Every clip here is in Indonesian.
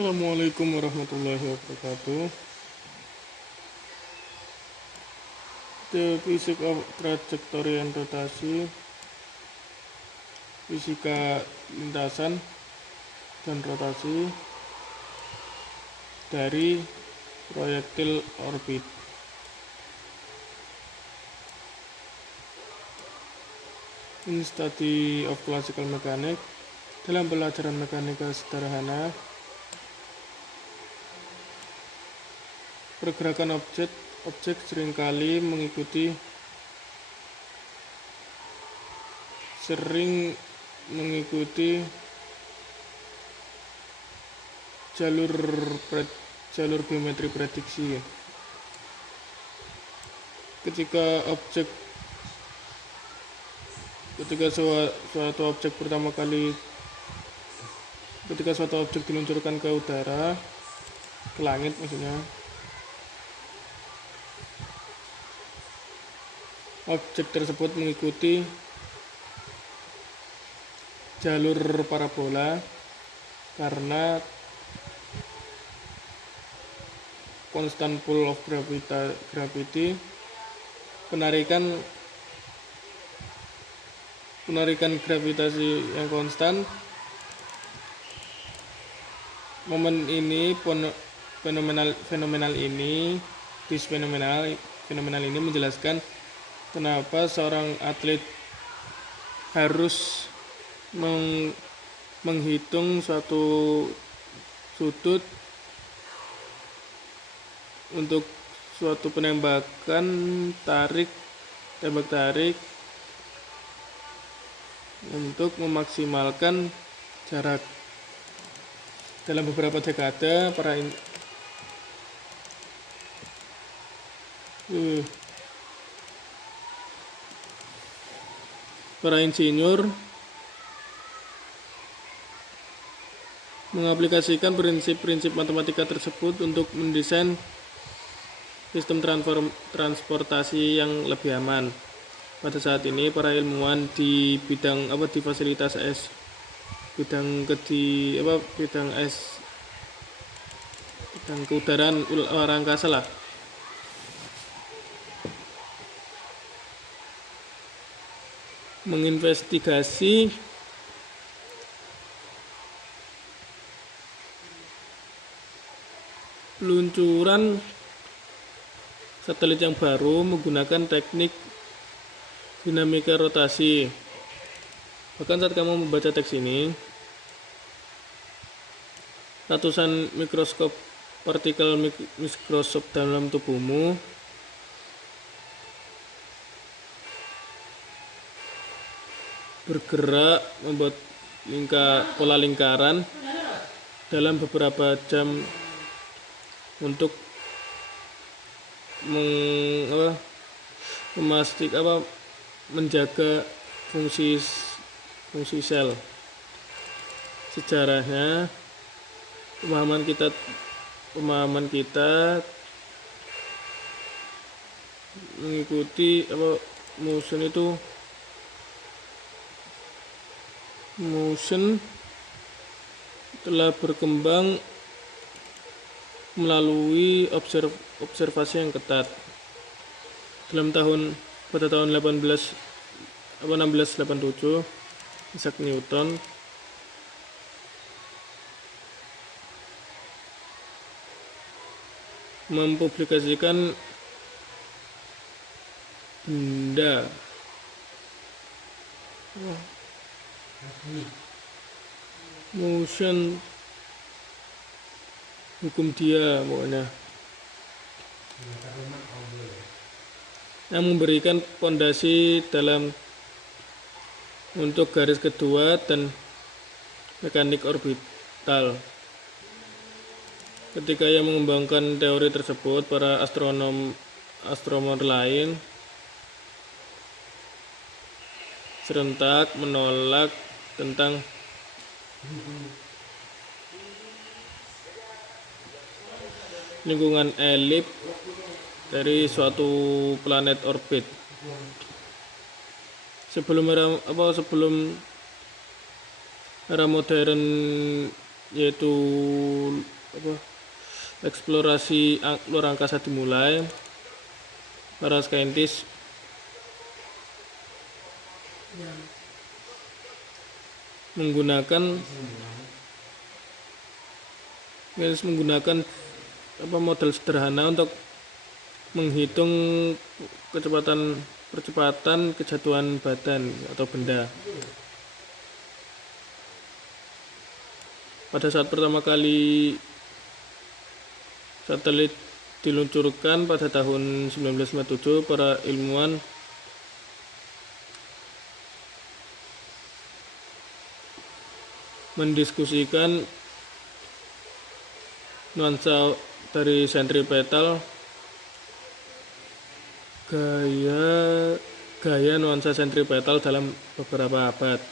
Assalamualaikum warahmatullahi wabarakatuh. The Physics of Trajectory and Rotasi, Fisika Lintasan dan Rotasi dari proyektil orbit. In Study of Classical Mechanics, dalam pelajaran mekanika sederhana, pergerakan objek seringkali mengikuti jalur geometri prediksi. Ketika suatu objek diluncurkan ke udara, ke langit maksudnya, objek tersebut mengikuti jalur parabola karena constant pull of gravity, penarikan gravitasi yang konstan. Momen ini fenomenal ini menjelaskan kenapa seorang atlet harus menghitung suatu sudut untuk suatu penembakan tembak tarik untuk memaksimalkan jarak. Dalam beberapa dekade, para insinyur mengaplikasikan prinsip-prinsip matematika tersebut untuk mendesain sistem transportasi yang lebih aman. Pada saat ini, para ilmuwan di bidang fasilitas es, bidang keudaraan luar angkasa lah, menginvestigasi peluncuran satelit yang baru menggunakan teknik dinamika rotasi. Bahkan saat kamu membaca teks ini, ratusan partikel mikroskop dalam tubuhmu bergerak membuat pola lingkaran dalam beberapa jam untuk menjaga fungsi sel. Sejarahnya, pemahaman kita mengikuti motion telah berkembang melalui observasi yang ketat. Pada tahun 1687, Isaac Newton mempublikasikan benda motion, hukum dia pokoknya, yang memberikan fondasi untuk garis kedua dan mekanik orbital. Ketika ia mengembangkan teori tersebut, para astronomer lain serentak menolak tentang lingkungan elip dari suatu planet orbit. Sebelum era modern yaitu eksplorasi luar angkasa dimulai. Para saintis menggunakan model sederhana untuk menghitung percepatan kejatuhan badan atau benda. Pada saat pertama kali satelit diluncurkan pada tahun 1957, para ilmuwan mendiskusikan nuansa dari sentripetal, gaya nuansa sentripetal dalam beberapa abad.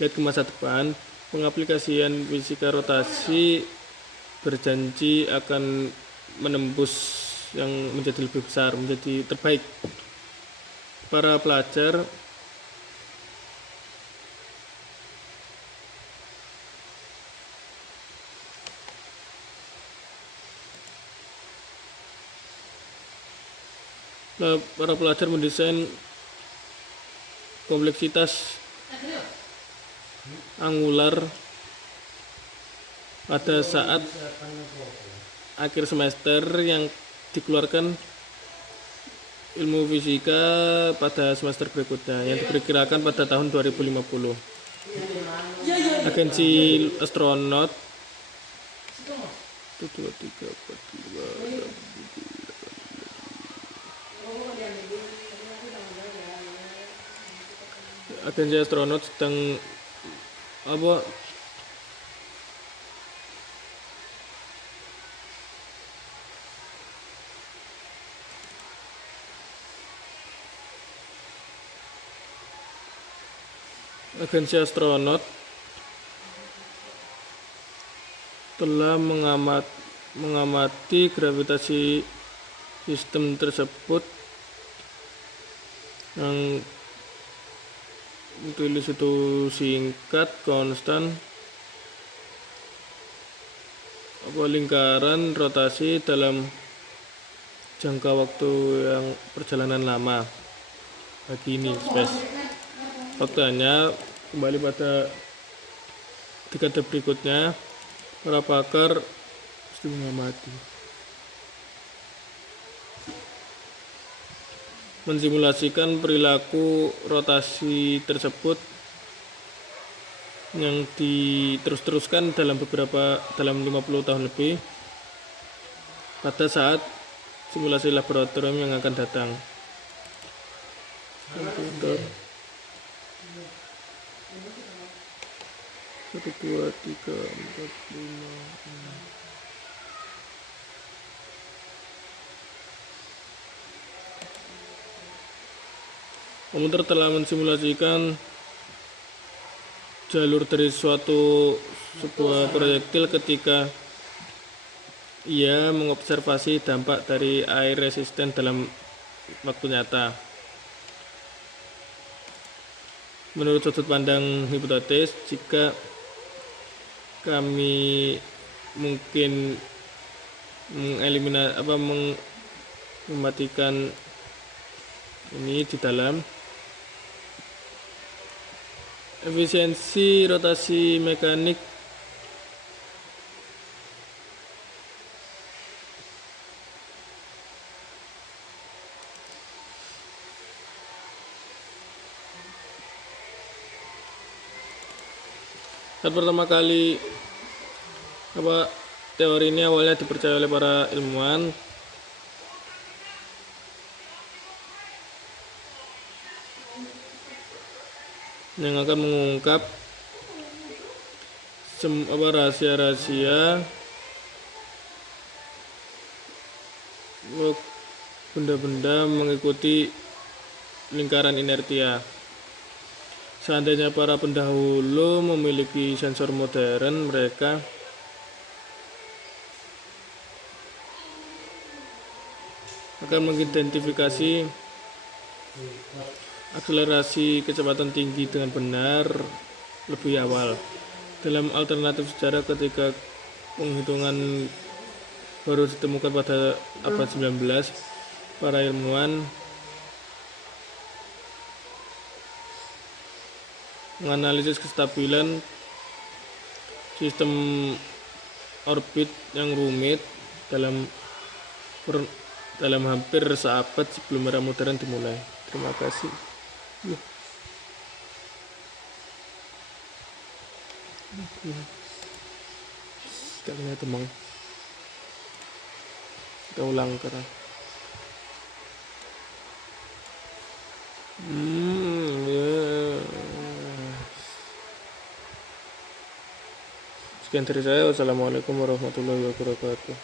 Lihat ke masa depan, pengaplikasian fisika rotasi berjanji akan menembus yang menjadi lebih besar, menjadi terbaik. Para pelajar mendesain kompleksitas angular pada saat akhir semester yang dikeluarkan ilmu fisika pada semester berikutnya yang diperkirakan pada tahun 2050. Agensi astronot sedang Agensi astronot telah mengamati gravitasi sistem tersebut yang ditulis itu singkat, konstan, lingkaran rotasi dalam jangka waktu yang perjalanan lama. Bagi ini space. Faktanya, kembali pada dekade berikutnya, para pakar mesti mengamati, mensimulasikan perilaku rotasi tersebut yang diterus-teruskan dalam 50 tahun lebih pada saat simulasi laboratorium yang akan datang. Komputer 1, 2, 3, 4, 5, 6. Komputer telah mensimulasikan jalur dari sebuah proyektil ketika ia mengobservasi dampak dari air resisten dalam waktu nyata. Menurut sudut pandang hipotetis, jika kami mungkin mematikan ini di dalam efisiensi rotasi mekanik saat pertama kali teori ini awalnya dipercaya oleh para ilmuwan, yang akan mengungkap rahasia-rahasia benda-benda mengikuti lingkaran inertia. Seandainya para pendahulu memiliki sensor modern, mereka akan mengidentifikasi akselerasi kecepatan tinggi dengan benar lebih awal. Dalam alternatif sejarah ketika penghitungan baru ditemukan pada abad 19, para ilmuwan menganalisis kestabilan sistem orbit yang rumit dalam hampir seabad sebelum era modern dimulai. Terima kasih. Kita temang. Kita ulang karena. Sekian dari saya. Wassalamualaikum warahmatullahi wabarakatuh.